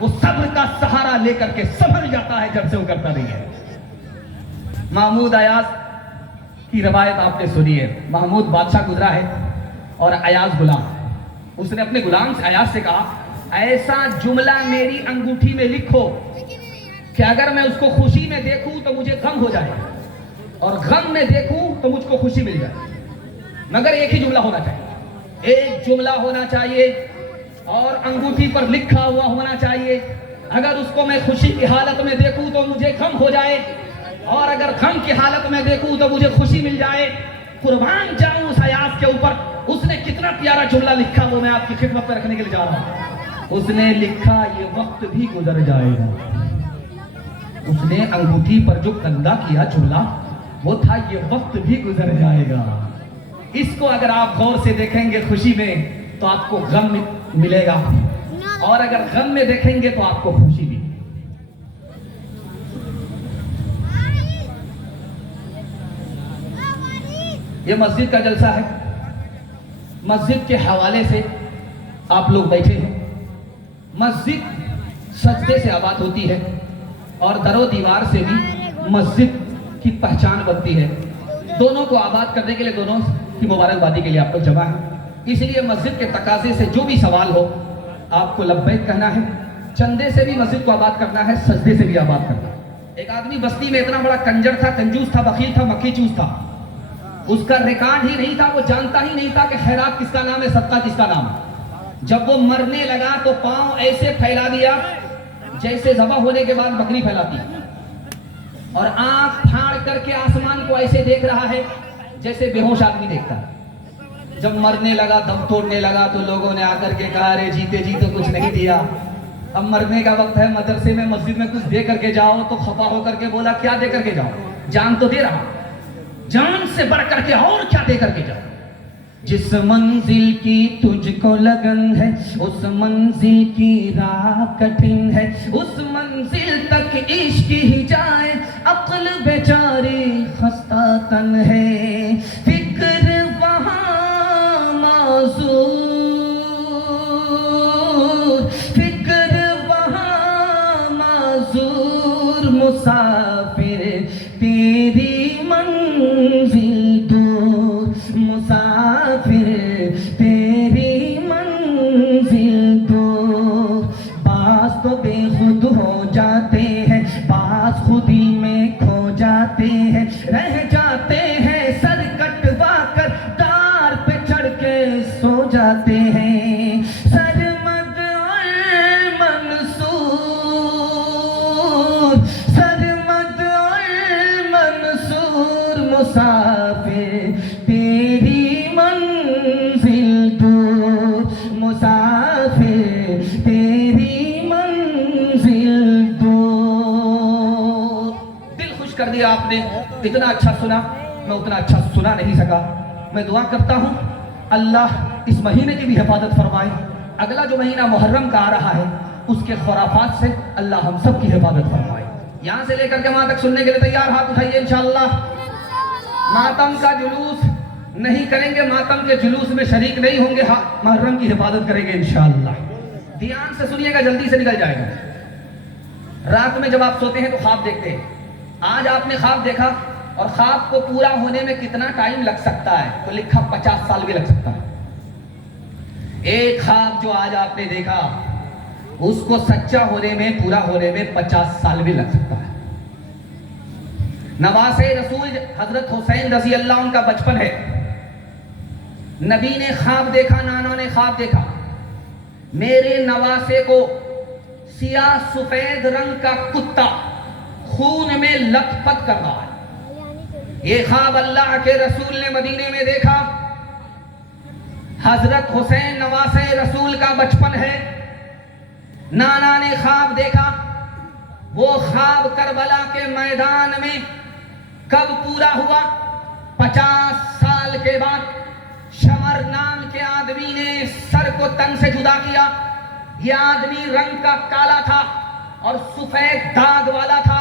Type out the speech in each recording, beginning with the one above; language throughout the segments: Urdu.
وہ صبر کا سہارا لے کر کے سنبھل جاتا ہے جب سے وہ کرتا نہیں ہے۔ محمود ایاز کی روایت آپ نے سنی ہے۔ محمود بادشاہ گزرا ہے اور ایاز غلام، اس نے اپنے غلام سے ایاز سے کہا ایسا جملہ میری انگوٹھی میں لکھو کہ اگر میں اس کو خوشی میں دیکھوں تو مجھے غم ہو جائے اور غم میں دیکھوں تو مجھ کو خوشی مل جائے، مگر ایک ہی جملہ ہونا چاہیے، ایک جملہ ہونا چاہیے اور انگوٹھی پر لکھا ہوا ہونا چاہیے۔ اگر اس کو میں خوشی کی حالت میں دیکھوں تو مجھے غم ہو جائے اور اگر غم کی حالت میں دیکھوں تو مجھے خوشی مل جائے۔ قربان جاؤں اس ایاز کے اوپر، اس نے کتنا پیارا جملہ لکھا، وہ میں آپ کی خدمت میں رکھنے کے لیے جا رہا ہوں۔ اس نے لکھا یہ وقت بھی گزر جائے گا۔ اس نے انگوٹھی پر جو کندہ کیا جملہ وہ تھا یہ وقت بھی گزر جائے گا۔ اس کو اگر آپ غور سے دیکھیں گے خوشی میں تو آپ کو غم ملے گا اور اگر غم میں دیکھیں گے تو آپ کو خوشی بھی۔ یہ مسجد کا جلسہ ہے، مسجد کے حوالے سے آپ لوگ بیٹھے ہیں۔ مسجد سجدے سے آباد ہوتی ہے اور در و دیوار سے بھی مسجد کی پہچان بنتی ہے۔ دونوں کو آباد کرنے کے لیے، دونوں کی مبارکبادی کے لیے آپ کو جمع ہے۔ اس لیے مسجد کے تقاضے سے جو بھی سوال ہو آپ کو لبیک کہنا ہے۔ چندے سے بھی مسجد کو آباد کرنا ہے، سجدے سے بھی آباد کرنا ہے۔ ایک آدمی بستی میں اتنا بڑا کنجر تھا، کنجوس تھا، بخیل تھا، مکھی چوس تھا، اس کا ریکارڈ ہی نہیں تھا، وہ جانتا ہی نہیں تھا کہ خیرات کس کا نام ہے، صدقہ کس کا نام ہے۔ جب وہ مرنے لگا تو پاؤں ایسے پھیلا دیا جیسے ذبح ہونے کے بعد بکری پھیلاتی، اور آنکھ پھاڑ کر کے آسمان کو ایسے دیکھ رہا ہے جیسے بے ہوش آدمی دیکھتا ہے۔ جب مرنے لگا، دم توڑنے لگا تو لوگوں نے آ کر کے کہا ارے جیتے جیتے کچھ نہیں دیا، اب مرنے کا وقت ہے، مدرسے میں مسجد میں کچھ دے کر کے جاؤ۔ تو خفا ہو کر کے بولا کیا دے کر کے جاؤ، جان تو دے رہا، جان سے بڑھ کر کے اور کیا دے کر کے جاؤ۔ جس منزل کی تجھ کو لگن ہے اس منزل کی راہ کٹھن ہے، اس منزل تک عشق ہی جائے عقل بیچاری خستہ تن ہے، فکر وہاں معذور، فکر وہاں معذور، مسافر تیری منزل دور، مسافر تیری منزل دور۔ بعض تو بے خود ہو جاتے ہیں، بعض خودی میں کھو جاتے ہیں، رہ جاتے ہیں سر کٹوا کر تار پہ چڑھ کے سو جاتے ہیں۔ سرمد اور منصور، سرمد اور منصور، مسافر تیری منزل دور، مسافر تیری منزل دور۔ دل خوش کر دیا آپ نے، اتنا اچھا سنا، میں اتنا اچھا سنا نہیں سکا۔ میں دعا کرتا ہوں اللہ اس مہینے کی بھی حفاظت فرمائے، اگلا جو مہینہ محرم کا آ رہا ہے اس کے خرافات سے اللہ ہم سب کی حفاظت فرمائے۔ یہاں سے لے کر کے وہاں تک سننے کے لیے تیار؟ ہاتھ اٹھائیے انشاءاللہ۔ ماتم کا جلوس نہیں کریں گے، ماتم کے جلوس میں شریک نہیں ہوں گے، محرم کی حفاظت کریں گے انشاءاللہ۔ دھیان سے سنیے گا، جلدی سے نکل جائے گا۔ رات میں جب آپ سوتے ہیں تو خواب دیکھتے ہیں، آج آپ نے خواب دیکھا اور خواب کو پورا ہونے میں کتنا ٹائم لگ سکتا ہے، تو لکھا 50 سال بھی لگ سکتا ہے۔ ایک خواب جو آج آپ نے دیکھا اس کو سچا ہونے میں، پورا ہونے میں 50 سال بھی لگ سکتا ہے۔ نواسے رسول حضرت حسین رضی اللہ عنہ کا بچپن ہے، نبی نے خواب دیکھا، نانا نے خواب دیکھا، میرے نواسے کو سیاہ سفید رنگ کا کتا خون میں لت پت کر رہا ہے۔ یہ خواب اللہ کے رسول نے مدینے میں دیکھا۔ حضرت حسین نواسے رسول کا بچپن ہے، نانا نے خواب دیکھا، وہ خواب کربلا کے میدان میں کب پورا ہوا؟ 50 سال کے بعد۔ شمر نام کے آدمی نے سر کو تن سے جدا کیا، یہ آدمی رنگ کا کالا تھا اور سفید داغ والا تھا۔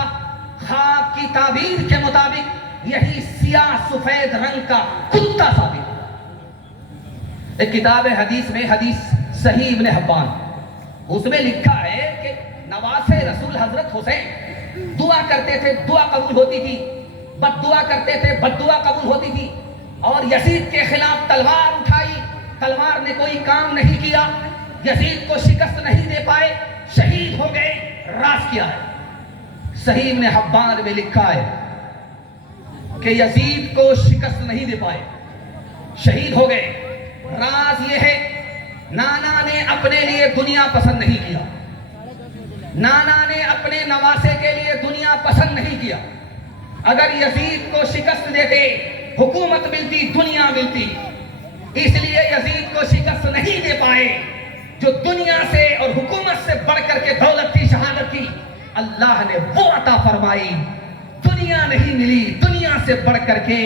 خواب کی تعبیر کے مطابق یہی سیاہ سفید رنگ کا کتا ثابت ہوا۔ ایک کتاب حدیث میں، حدیث صحیح ابن حبان، اس میں لکھا ہے کہ نواسے رسول حضرت حسین دعا کرتے تھے، دعا قبول ہوتی تھی، بد دعا کرتے تھے، بد دعا قبول ہوتی تھی، اور یزید کے خلاف تلوار اٹھائی، تلوار نے کوئی کام نہیں کیا، یزید کو شکست نہیں دے پائے، شہید ہو گئے۔ راز کیا ہے؟ صحیح ابن حبان میں لکھا ہے کہ یزید کو شکست نہیں دے پائے، شہید ہو گئے۔ راز یہ ہے، نانا نے اپنے لیے دنیا پسند نہیں کیا، نانا نے اپنے نواسے کے لیے دنیا پسند نہیں کیا۔ اگر یزید کو شکست دیتے، حکومت ملتی، دنیا ملتی، اس لیے یزید کو شکست نہیں دے پائے۔ جو دنیا سے اور حکومت سے بڑھ کر کے دولت تھی، شہادت تھی، اللہ نے وہ عطا فرمائی۔ دنیا نہیں ملی، دنیا سے بڑھ کر کے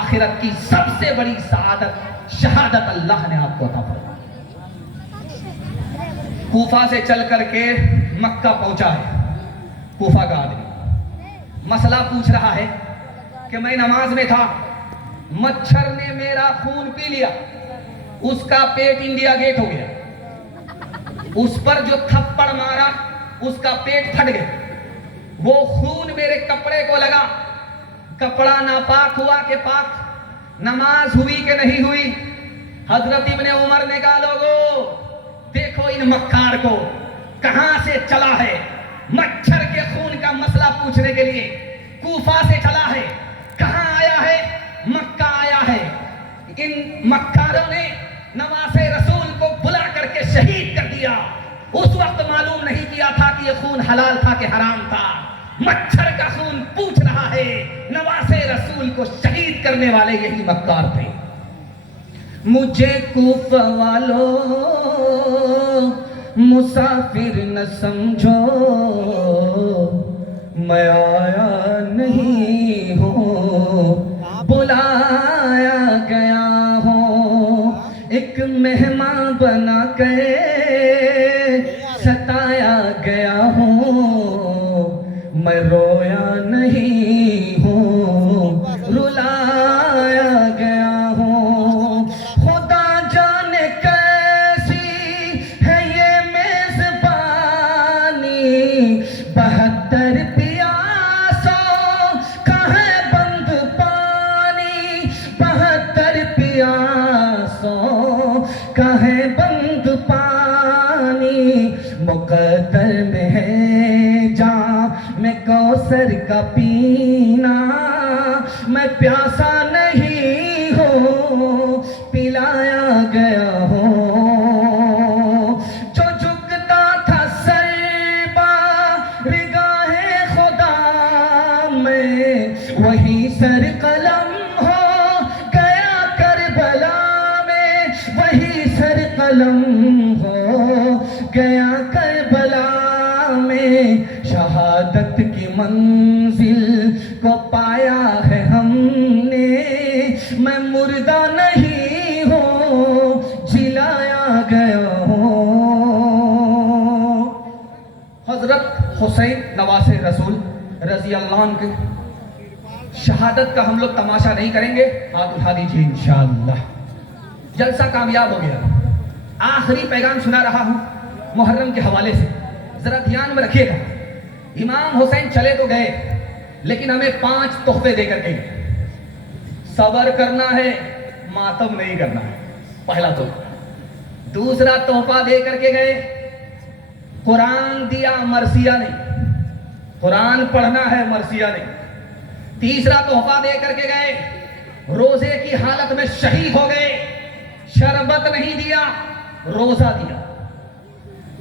آخرت کی سب سے بڑی سعادت، شہادت اللہ نے آپ کو عطا فرمائی۔ کوفہ سے چل کر کے مکہ پہنچا ہے، کوفہ کا آدمی مسئلہ پوچھ رہا ہے کہ میں نماز میں تھا، مچھر نے میرا خون پی لیا، اس کا پیٹ انڈیا گیٹ ہو گیا، اس پر جو تھپڑ مارا اس کا پیٹ پھٹ گیا، وہ خون میرے کپڑے کو لگا، کپڑا ناپاک ہوا کہ پاک، نماز ہوئی کہ نہیں ہوئی؟ حضرت ابن عمر نے کہا لوگو دیکھو ان مکار کو کہاں سے چلا ہے، مچھر کے خون کا مسئلہ پوچھنے کے لیے کوفہ سے چلا ہے، کہاں آیا ہے؟ مکہ آیا ہے۔ ان مکاروں نے نواسے رسول کو بلا کر کے شہید کر دیا۔ اس وقت معلوم نہیں کیا تھا کہ یہ خون حلال تھا کہ حرام تھا، مچھر کا خون پوچھ رہا ہے۔ نواسے رسول کو شہید کرنے والے یہی مکار تھے۔ مجھے کوفہ والوں مسافر نہ سمجھو، میں آیا نہیں ہوں، بلایا گیا ہوں، ایک مہمان بنا کے ستایا گیا ہوں، میں رویا نہیں ہوں، رلایا گیا ہوں۔ خدا جانے کیسی ہے یہ میزبانی، 72 پیاسوں کا ہے بند پانی، 72 پیاسوں کا ہے بند پانی، مقدر میں ہے جام میں کوثر کا پینا، میں پیاسا نہیں ہوں، پلایا گیا ہوں۔ جو جھکتا تھا سر بارگاہ خدا میں، وہی سر قلم ہو گیا کربلا میں، وہی سر قلم ہو گیا کربلا میں۔ شہادت کی منزل کو پایا ہے ہم نے، میں مردہ نہیں ہوں، جلایا گیا ہوں۔ حضرت حسین نواسے رسول رضی اللہ عنہ کی شہادت کا ہم لوگ تماشا نہیں کریں گے، ہاتھ اٹھا دیجیے انشاءاللہ۔ جلسہ کامیاب ہو گیا۔ آخری پیغام سنا رہا ہوں محرم کے حوالے سے، ذرا دھیان میں رکھیے گا۔ امام حسین چلے تو گئے، لیکن ہمیں 5 تحفے دے کر کے گئے۔ صبر کرنا ہے، ماتم نہیں کرنا ہے، پہلا تحفہ۔ دوسرا تحفہ دے کر کے گئے، قرآن دیا، مرثیہ نہیں، قرآن پڑھنا ہے، مرثیہ نہیں۔ تیسرا تحفہ دے کر کے گئے، روزے کی حالت میں شہید ہو گئے، شربت نہیں دیا، روزہ دیا۔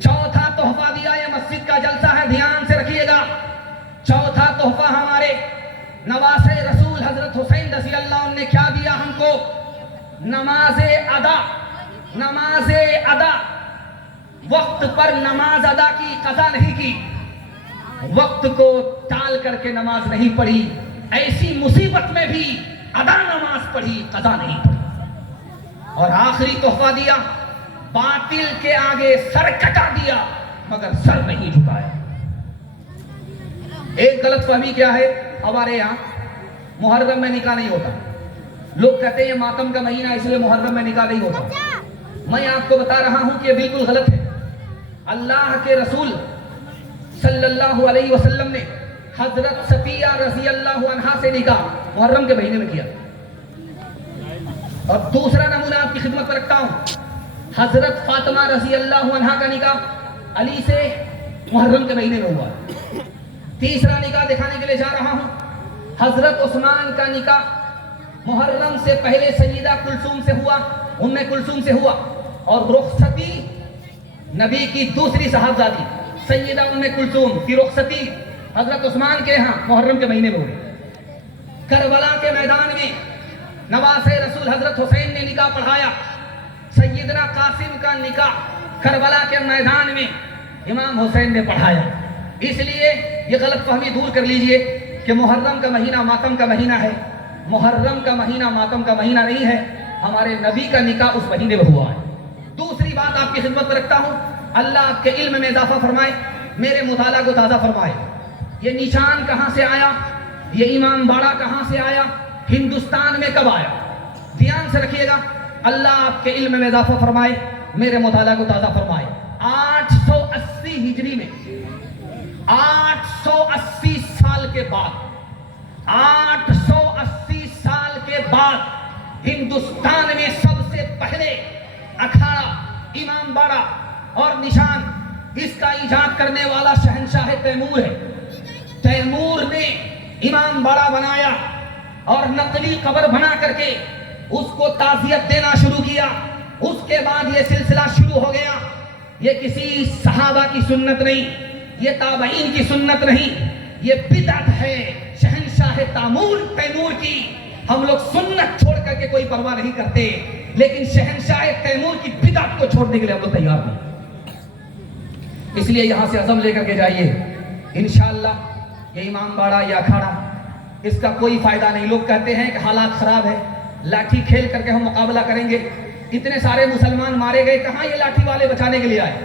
چوتھا تحفہ دیا، یہ مسجد کا جلسہ ہے، دھیان سے رکھیے گا۔ چوتھا تحفہ ہمارے نواسے رسول حضرت حسین رضی اللہ عنہ نے کیا دیا ہم کو؟ نماز ادا، نماز ادا۔ وقت پر نماز ادا کی، قضا نہیں کی، وقت کو ٹال کر کے نماز نہیں پڑھی، ایسی مصیبت میں بھی ادا نماز پڑھی، قضا نہیں پڑھی۔ اور آخری تحفہ دیا، باطل کے آگے سر کٹا دیا مگر سر نہیں جھکایا۔ ایک غلط فہمی کیا ہے ہمارے یہاں، محرم میں نکاح نہیں ہوتا۔ لوگ کہتے ہیں ماتم کا مہینہ اس لیے محرم میں نکاح نہیں ہوتا۔ میں آپ کو بتا رہا ہوں کہ یہ بالکل غلط ہے۔ اللہ کے رسول صلی اللہ علیہ وسلم نے حضرت صفیہ رضی اللہ عنہا سے نکاح محرم کے مہینے میں کیا. اور دوسرا نمونہ آپ کی خدمت پر رکھتا ہوں، حضرت فاطمہ رضی اللہ عنہا کا نکاح علی سے محرم کے مہینے میں ہوا. تیسرا نکاح دکھانے کے لیے جا رہا ہوں، حضرت عثمان کا نکاح محرم سے پہلے سیدہ کلثوم سے ہوا، ام کلثوم سے ہوا، اور رخصتی نبی کی دوسری صاحبزادی سیدہ ام کلثوم کی رخصتی حضرت عثمان کے ہاں محرم کے مہینے میں ہوئی. کربلا کے میدان میں نواسے رسول حضرت حسین نے نکاح پڑھایا. سیدنا قاسم کا نکاح کربلا کے میدان میں امام حسین نے پڑھایا. اس لیے یہ غلط فہمی دور کر لیجئے کہ محرم کا مہینہ ماتم کا مہینہ ہے. محرم کا مہینہ ماتم کا مہینہ نہیں ہے، ہمارے نبی کا نکاح اس مہینے میں ہوا ہے. دوسری بات آپ کی خدمت میں رکھتا ہوں، اللہ آپ کے علم میں اضافہ فرمائے، میرے مطالعہ کو تازہ فرمائے. یہ نشان کہاں سے آیا، یہ امام باڑہ کہاں سے آیا، ہندوستان میں کب آیا؟ دھیان سے رکھیے گا. اللہ آپ کے علم میں اضافہ فرمائے، میرے مطالعہ کو تازہ فرمائے. 880 ہجری میں 880 سال کے بعد 880 سال کے بعد ہندوستان میں سب سے پہلے اکھاڑا، امام باڑہ اور نشان اس کا ایجاد کرنے والا شہنشاہ تیمور ہے. تیمور نے امام باڑہ بنایا اور نقلی قبر بنا کر کے اس کو تعزیت دینا شروع کیا. اس کے بعد یہ سلسلہ شروع ہو گیا. یہ کسی صحابہ کی سنت نہیں، یہ تابعین کی سنت نہیں، یہ بدعت ہے شہنشاہ تیمور کی. ہم لوگ سنت چھوڑ کر کے کوئی پرواہ نہیں کرتے، لیکن شہنشاہ تیمور کی بدعت کو چھوڑنے کے لیے ہم لوگ تیار نہیں. اس لیے یہاں سے عزم لے کر کے جائیے انشاءاللہ. یہ امام باڑہ یا اکھاڑا اس کا کوئی فائدہ نہیں. لوگ کہتے ہیں کہ حالات خراب ہے، لاٹھی کھیل کر کے ہم مقابلہ کریں گے. اتنے سارے مسلمان مارے گئے، کہاں یہ لاٹھی والے بچانے کے لیے آئے؟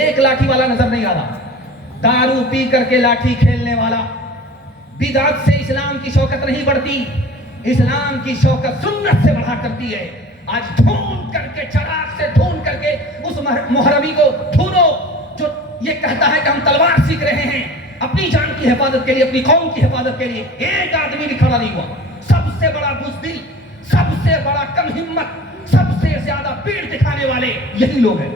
ایک لاٹھی والا نظر نہیں آ رہا. دارو پی کر کے لاٹھی کھیلنے والا. بدعت سے اسلام کی شوکت نہیں بڑھتی، اسلام کی شوکت سنت سے بڑھا کرتی ہے. آج ڈھونڈ کر کے، چراغ سے ڈھونڈ کر کے اس محرمی کو ڈھونڈو جو یہ کہتا ہے کہ ہم تلوار سیکھ رہے ہیں اپنی جان کی حفاظت کے لیے، اپنی قوم کی حفاظت کے لیے. ایک آدمی بھی کھڑا نہیں ہوا. سب سے بڑا بزدل، سب سے بڑا کم ہمت، سب سے زیادہ پیڑ دکھانے والے یہی لوگ ہیں.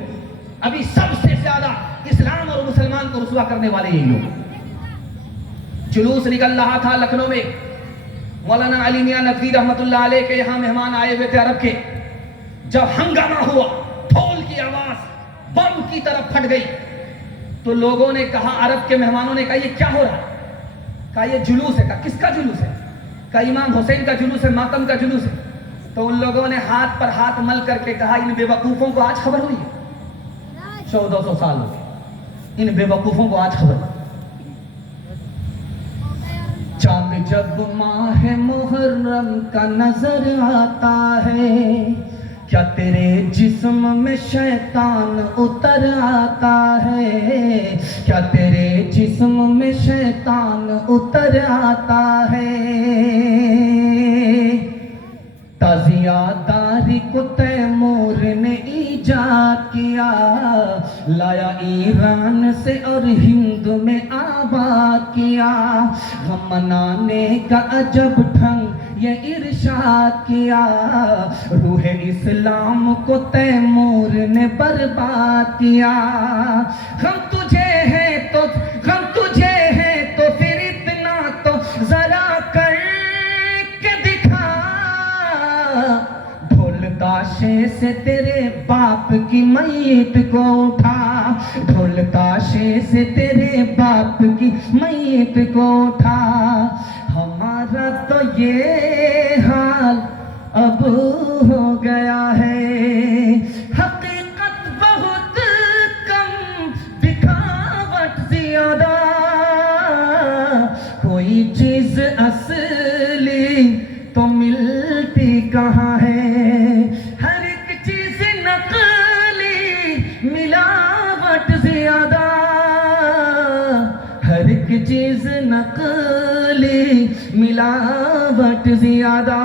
ابھی سب سے زیادہ اسلام اور مسلمان کو رسوا کرنے والے یہی لوگ. جلوس نکل رہا تھا لکھنؤ میں، مولانا علی میاں ندوی رحمت اللہ علیہ کے یہاں مہمان آئے ہوئے تھے عرب کے. جب ہنگامہ ہوا، ڈھول کی آواز بم کی طرف پھٹ گئی، تو لوگوں نے کہا، عرب کے مہمانوں نے کہا یہ کیا ہو رہا ہے؟ کہا یہ جلوس ہے. کہا کس کا جلوس ہے؟ کہا امام حسین کا جلوس ہے، ماتم کا جلوس ہے. تو ان لوگوں نے ہاتھ پر ہاتھ مل کر کے کہا ان بے وقوفوں کو آج خبر ہوئی ہے؟ 1400 سال ہو گئے ان بے وقوفوں کو آج خبر. چاند جب ماہ محرم کا نظر آتا ہے، کیا تیرے جسم میں شیطان اتر آتا ہے؟ کیا تیرے جسم میں شیطان اتر آتا ہے؟ تازیہ داری کو تیمور نے ایجاد کیا، لایا ایران سے اور ہند میں آباد کیا. غم منانے کا عجب ڈھنگ یہ ارشاد کیا، روح اسلام کو تیمور نے برباد کیا. غم تجھے ہے تو پھر اتنا تو ذرا کر کے دکھا، ڈھول تاشے سے تیرے باپ کی میت کو اٹھا، ڈھول تاشے سے تیرے باپ کی میت کو اٹھا. ہمارا تو یہ حال اب ہو گیا ہے، حقیقت بہت کم، دکھاوٹ زیادہ. کوئی چیز اصلی تو ملتی کہاں ہے، ہر ایک چیز نقلی، ملاوٹ زیادہ. ہر ایک چیز نقلی، ملاوٹ زیادہ.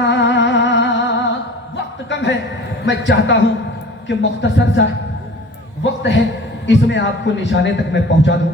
وقت کم ہے، میں چاہتا ہوں کہ مختصر سا وقت ہے اس میں آپ کو نشانے تک میں پہنچا دوں.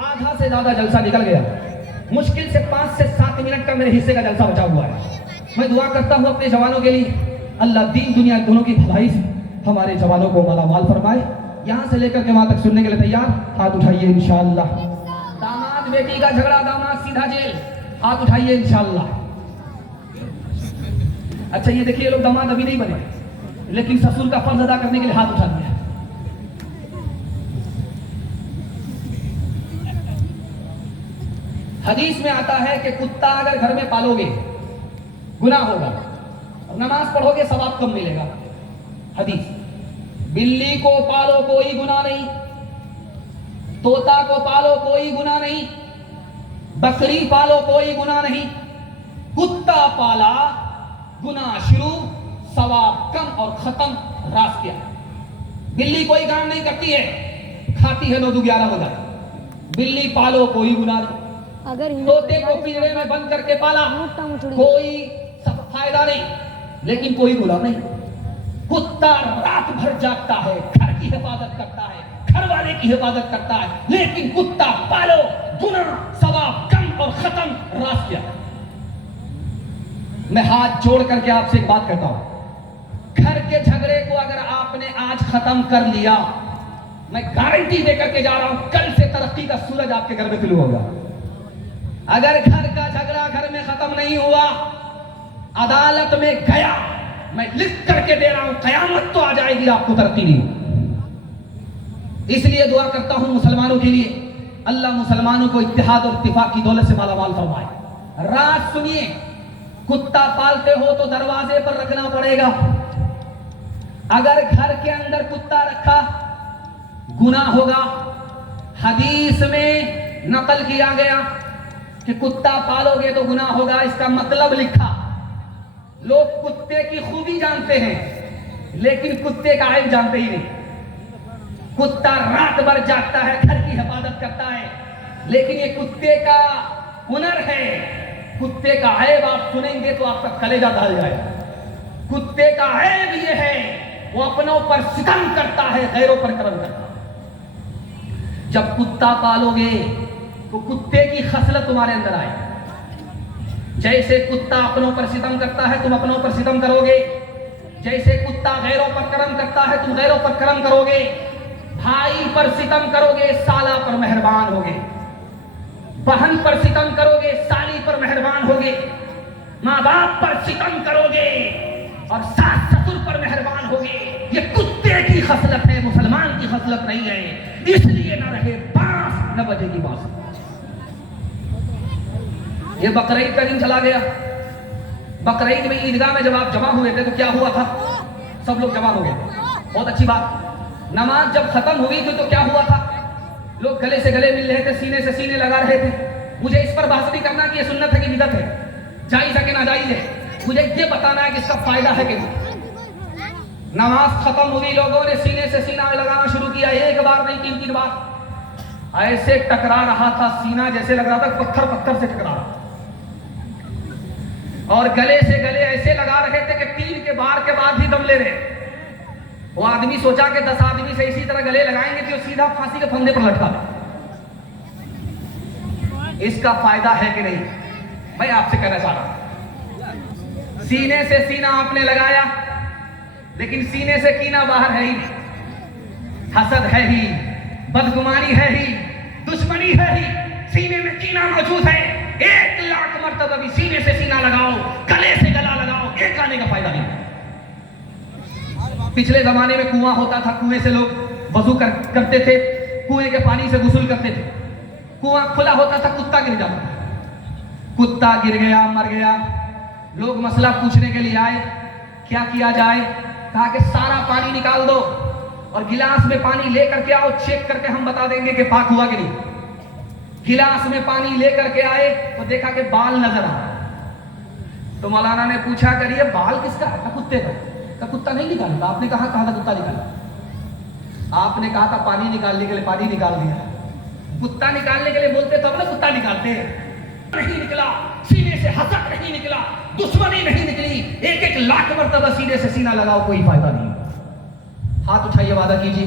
آدھا سے زیادہ جلسہ نکل گیا، مشکل سے 5 سے 7 منٹ کا میرے حصے کا جلسہ بچا ہوا ہے۔ میں دعا کرتا ہوں اپنے جوانوں کے لیے، اللہ دین دنیا دونوں کی بھلائی سے ہمارے جوانوں کو مالا مال فرمائے۔ یہاں سے لے کر کے وہاں تک سننے کے لیے تیار؟ ہاتھ اٹھائیے انشاءاللہ۔ داماد بیٹی کا جھگڑا، داماد سیدھا جیل، ہاتھ اٹھائیے انشاءاللہ۔ اچھا یہ دیکھیے لوگ داماد ابھی نہیں بنے لیکن سسر کا فرض ادا کرنے کے لیے ہاتھ اٹھا دیا۔ حدیث میں آتا ہے کہ کتا اگر گھر میں پالو گے گناہ ہوگا، اور نماز پڑھو گے ثواب کم ملے گا۔ حدیث، بلی کو پالو کوئی گناہ نہیں، طوطا کو پالو کوئی گناہ نہیں، بکری پالو کوئی گناہ نہیں، کتا پالا گناہ شروع، ثواب کم اور ختم، راست کیا۔ بلی کوئی کام نہیں کرتی ہے، کھاتی ہے 9 دو 11 بجے، بلی پالو کوئی گناہ نہیں۔ طوطے کو پنجرے میں بند کر کے پالا کوئی فائدہ نہیں لیکن کوئی گناہ نہیں۔ کتا رات بھر جاگتا ہے، گھر کی حفاظت کرتا ہے، گھر والے کی حفاظت کرتا ہے، لیکن کتا پالو گناہ ثواب کم اور ختم، راست کیا۔ میں ہاتھ جوڑ کر کے آپ سے ایک بات کہتا ہوں، گھر کے جھگڑے کو اگر آپ نے آج ختم کر لیا، میں گارنٹی دے کر کے جا رہا ہوں کل سے ترقی کا سورج آپ کے گھر میں طلوع ہوگا۔ اگر گھر کا جھگڑا گھر میں ختم نہیں ہوا، عدالت میں گیا، میں لکھ کر کے دے رہا ہوں قیامت تو آ جائے گی، آپ کو ترقی نہیں۔ اس لیے دعا کرتا ہوں مسلمانوں کے لیے، اللہ مسلمانوں کو اتحاد اور اتفاق کی دولت سے مالا مال فرمائے۔ رات سنیے، کتا پالتے ہو تو دروازے پر رکھنا پڑے گا۔ اگر گھر کے اندر کتا رکھا گناہ ہوگا۔ حدیث میں نقل کیا گیا کہ کتا پالو گے تو گناہ ہوگا، اس کا مطلب لکھا۔ لوگ کتے کی خوبی جانتے ہیں لیکن کتے کا عیب جانتے ہی نہیں۔ کتا رات بھر جاگتا ہے، گھر کی حفاظت کرتا ہے، لیکن یہ کتے کا ہنر ہے۔ کتے کا عیب آپ سنیں گے تو آپ کا کلیجہ دھل جائے۔ کتے کا عیب یہ ہے وہ اپنوں پر ستم کرتا ہے، غیروں پر کرم کرتا ہے۔ جب کتا پالو گے تو کتے کی خصلت تمہارے اندر آئے۔ جیسے کتا اپنوں پر ستم کرتا ہے تم اپنوں پر ستم کرو گے، جیسے کتا غیروں پر کرم کرتا ہے تم غیروں پر کرم کرو گے۔ بھائی پر ستم کرو گے، سالہ پر مہربان ہوگے۔ بہن پر ستم کرو گے، سالی پر مہربان ہوگے۔ ماں باپ پر ستم کرو گے اور ساس سسر پر مہربان ہوگے۔ یہ کتے کی خصلت ہے، مسلمان کی خصلت نہیں ہے۔ اس لیے نہ رہے بانس نہ بجے گی بانس۔ یہ بقرعید کا دن چلا گیا۔ بقرعید میں عیدگاہ میں جب آپ جمع ہوئے تھے تو کیا ہوا تھا؟ سب لوگ جمع ہو گئے، بہت اچھی بات۔ نماز جب ختم ہوئی تھی تو کیا ہوا تھا؟ لوگ گلے سے گلے مل رہے تھے، سینے سے سینے لگا رہے تھے۔ مجھے اس پر بحث نہیں کرنا کہ یہ سنت ہے کہ بدعت ہے، جائز ہے کہ ناجائز ہے، مجھے یہ بتانا ہے کہ اس کا فائدہ ہے کہ نہیں۔ نماز ختم ہوئی، لوگوں نے سینے سے سینہ لگانا شروع کیا، ایک بار نہیں 3 بار۔ ایسے ٹکرا رہا تھا سینہ، جیسے لگ رہا تھا پتھر پتھر سے ٹکرا رہا، اور گلے سے گلے ایسے لگا رہے تھے کہ 3 کے بار کے بعد ہی دم لے رہے۔ وہ آدمی سوچا کہ 10 آدمی سے اسی طرح گلے لگائیں گے تو سیدھا پھانسی کے پھندے پر لٹکا دیں۔ اس کا فائدہ ہے کہ نہیں؟ میں آپ سے کہنا چاہ رہا ہوں، سینے سے سینہ آپ نے لگایا لیکن سینے سے کینہ باہر ہے ہی، حسد ہے ہی، بدگمانی ہے ہی، دشمنی ہے ہی، سینے میں کینہ موجود ہے۔ 1,00,000 مرتبہ بھی سینے سے سینہ لگاؤ، گلے سے گلا لگاؤ، ایک آنے کا فائدہ نہیں۔ پچھلے زمانے میں کنواں ہوتا تھا، کنویں سے لوگ وضو کرتے تھے، کنویں کے پانی سے غسل کرتے تھے۔ کنواں کھلا ہوتا تھا، کتا گر جاتا تھا، کتا گر گیا، مر گیا۔ لوگ مسئلہ پوچھنے کے لیے آئے، کیا کیا جائے؟ کہا کہ سارا پانی نکال دو اور گلاس میں پانی لے کر کے آؤ، چیک کر کے ہم بتا دیں گے کہ پاک ہوا کہ نہیں۔ گلاس میں پانی لے کر کے آئے تو دیکھا کہ بال نظر آ۔ تو مولانا نے پوچھا کہ یہ بال کس کا ہے؟ کتے کا۔ کتا نہیں نکالا۔ آپ نے کہا تھا کتا نکالا؟ آپ نے کہا تھا پانی نکالنے کے لیے پانی نکال دیا۔ کتا نکالنے کے لیے بولتے تو ہم نے کتا نکالتے ہیں۔ نہیں نکلا، سینے سے حسد نہیں نکلا، دشمنی نہیں نکلی۔ 1,00,000 مرتبہ سینے سے سینہ لگاؤ، کوئی فائدہ نہیں۔ ہاتھ اٹھائیے، وعدہ کیجیے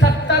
70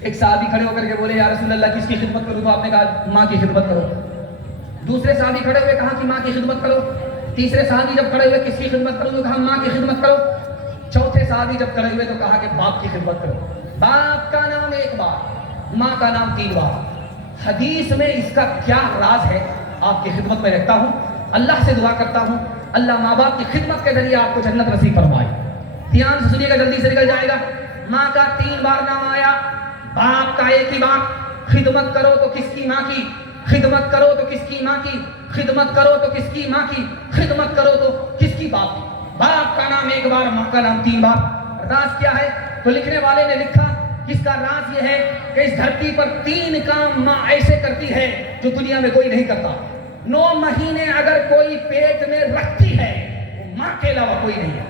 ایک صحابی کھڑے ہو کر کے بولے یا رسول اللہ کس کی خدمت کروں؟ تو آپ نے کہا ماں کی خدمت کرو. دوسرے صحابی کھڑے ہوئے کہا کہ ماں کی خدمت کرو. تیسرے صحابی جب کھڑے ہوئے کس کی خدمت کروں؟ تو کہا ماں کی خدمت کرو. چوتھے صحابی جب کھڑے ہوئے تو کہا کہ باپ کی خدمت کرو. باپ کا نام ایک بار، ماں کا نام 3 بار. حدیث میں اس کا کیا راز ہے آپ کی خدمت میں رکھتا ہوں. اللہ سے دعا کرتا ہوں اللہ ماں باپ کی خدمت کے ذریعے آپ کو جنت نصیب فرمائے. دھیان سے سنیے گا، جلدی سے نکل جائے گا. ماں کا 3 بار نام آیا، باپ کا ایک ہی بات. خدمت کرو تو کس کی؟ ماں کی. خدمت کرو تو کس کی؟ ماں کی. خدمت کرو تو کس کی؟ ماں کی. خدمت کرو تو کس کی؟ باپ کی. باپ کا نام 1 بار، ماں کا نام 3 بار. راز کیا ہے؟ تو لکھنے والے نے لکھا اس کا راز یہ ہے کہ اس دھرتی پر 3 کام ماں ایسے کرتی ہے جو دنیا میں کوئی نہیں کرتا. 9 مہینے اگر کوئی پیٹ میں رکھتی ہے وہ ماں کے علاوہ کوئی نہیں ہے،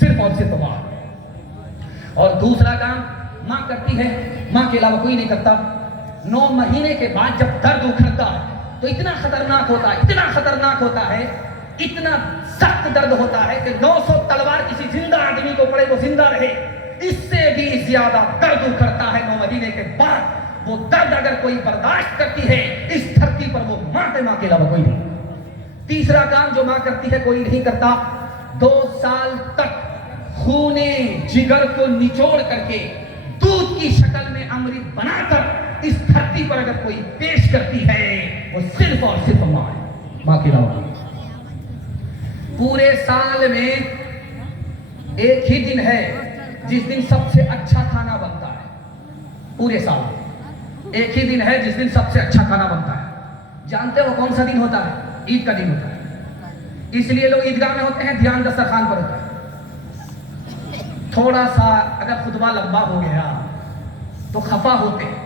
صرف اور صرف ماں. اور دوسرا کام ماں کرتی ہے، ماں کے علاوہ کوئی نہیں کرتا. 9 مہینے کے بعد جب درد اکھڑتا ہے تو اتنا خطرناک ہوتا ہے، اتنا خطرناک ہوتا ہے، اتنا سخت درد ہوتا ہے کہ 900 تلوار کسی زندہ آدمی کو پڑے وہ زندہ رہے، اس سے بھی زیادہ درد اکھڑتا ہے 9 مہینے کے بعد. وہ درد اگر کوئی برداشت کرتی ہے اس دھرتی پر وہ ماں کے علاوہ کوئی نہیں. تیسرا کام جو ماں کرتی ہے کوئی نہیں کرتا، 2 سال تک خونے جگر کو نچوڑ کر کے دودھ کی شکل میں امرت بنا کر اس دھرتی پر اگر کوئی پیش کرتی ہے وہ صرف اور صرف ماں ہے، ماں کے علاوہ. پورے سال میں ایک ہی دن ہے جس دن سب سے اچھا کھانا بنتا ہے. پورے سال میں ایک ہی دن ہے جس دن سب سے اچھا کھانا بنتا ہے. جانتے وہ کون سا دن ہوتا ہے؟ عید کا دن ہوتا ہے. اس لیے لوگ عیدگاہ میں ہوتے ہیں، دھیان دسترخوان پر ہوتا ہے. تھوڑا سا اگر خطبہ لمبا ہو گیا تو خفا ہوتے ہیں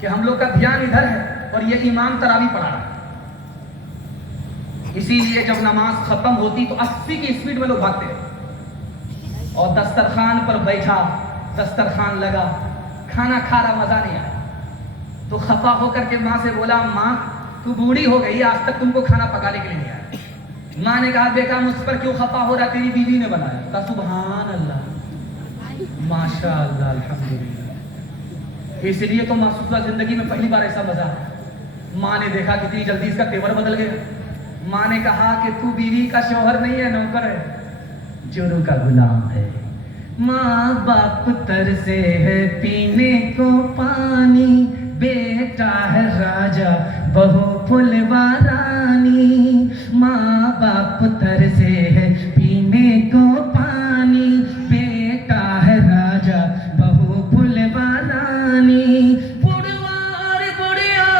کہ ہم لوگ کا دھیان ادھر ہے اور یہ امام تراویح پڑھا رہا ہے. اسی لیے جب نماز ختم ہوتی تو 80 کی اسپیڈ میں لوگ بھاگتے ہیں اور دسترخوان پر بیٹھا، دسترخوان لگا، کھانا کھا رہا، مزہ نہیں آیا تو خفا ہو کر کے ماں سے بولا ماں تو بوڑھی ہو گئی، آج تک تم کو کھانا پکانے کے لیے نہیں آیا. ماں نے کہا بیٹا مجھ پر کیوں خفا ہو رہا، تیری بیوی نے بنایا. کہا سبحان اللہ، ماشاء اللہ، الحمدللہ. اس لیے تو محسوسہ زندگی میں پہلی بار ایسا مزہ. ماں نے دیکھا کتنی جلدی اس کا تیور بدل گیا. ماں نے کہا کہ تو بیوی کا شوہر نہیں ہے، نوکر ہے، جورو کا غلام ہے. ماں باپ ترسے ہے پینے کو پانی، بیٹا ہے راجا بہو پھلوارانی. ماں باپ ترسے ہے پینے کو پانی، بیٹا ہے راجا بہو پھلوارانی. بڑوار بڑیا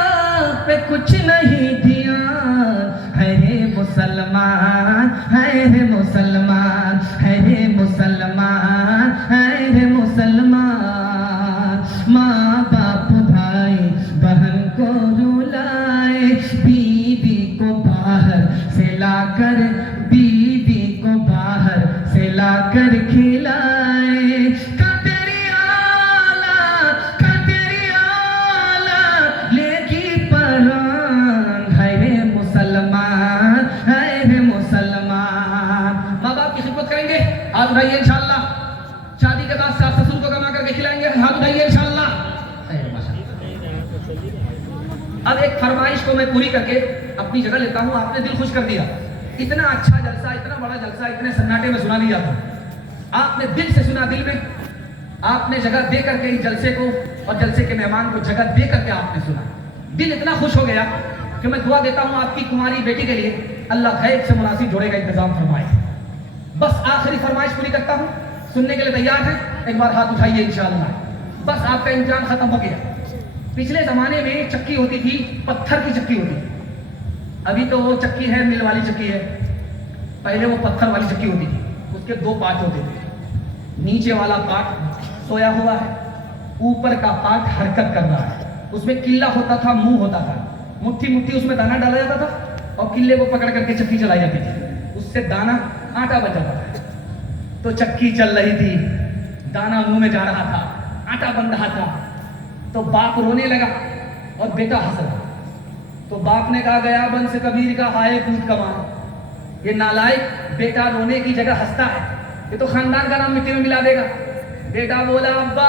پہ کچھ نہیں دھیان، ہے مسلمان، ہے مسلمان، ہے مسلمان، ہے مسلمان. ماں باپ بھائی بہن کو رلائے، بیوی کو باہر سے لا کر، بیوی کو باہر سے لا کر کھلائے. کتری آلا، کتری آلا لے کی پران، ہے مسلمان، ہے مسلمان. ماں باپ کی خدمت کریں گے، ہاتھ اٹھائیے انشاءاللہ. شادی کے بعد ساس سسر کو کما کر کے کھلائیں گے، ہاتھ اٹھائیے انشاءاللہ. اب ایک فرمائش کو میں پوری کر کے اپنی جگہ لیتا ہوں. آپ نے دل خوش کر دیا، اتنا اچھا جلسہ، اتنا بڑا جلسہ اتنے سناٹے میں سنا لیا تھا. آپ نے دل سے سنا، دل میں آپ نے جگہ دے کر کے اس جلسے کو اور جلسے کے مہمان کو جگہ دے کر کے آپ نے سنا. دل اتنا خوش ہو گیا کہ میں دعا دیتا ہوں آپ کی کماری بیٹی کے لیے اللہ غیب سے مناسب جوڑے کا انتظام فرمائے. بس آخری فرمائش پوری کرتا ہوں، سننے کے لیے تیار ہیں؟ ایک بار ہاتھ اٹھائیے انشاءاللہ. بس آپ کا امتحان ختم ہو گیا. پچھلے زمانے میں چکی ہوتی تھی، پتھر کی چکی ہوتی تھی. ابھی تو وہ چکی ہے مل والی چکی ہے، پہلے وہ پتھر والی چکی ہوتی تھی. اس کے 2 پارٹ ہوتے تھے. نیچے والا پارٹ سویا ہوا ہے، اوپر کا پارٹ حرکت کر رہا ہے. اس میں قلہ ہوتا تھا، منہ ہوتا تھا، مٹھی مٹھی اس میں دانا ڈالا جاتا تھا اور قلے کو پکڑ کر کے چکی چلائی جاتی تھی. اس سے دانا آٹا بن جاتا تھا. تو چکی چل رہی تھی، دانا منہ میں جا رہا تھا، آٹا بن رہا تھا. تو باپ رونے لگا اور بیٹا ہنس رہا. تو باپ نے کہا گیا بن سے کبیر کا ہائے کود کمان. یہ نالائق بیٹا رونے کی جگہ ہنستا ہے، یہ تو خاندان کا نام مٹی میں ملا دے گا. بیٹا بولا ابا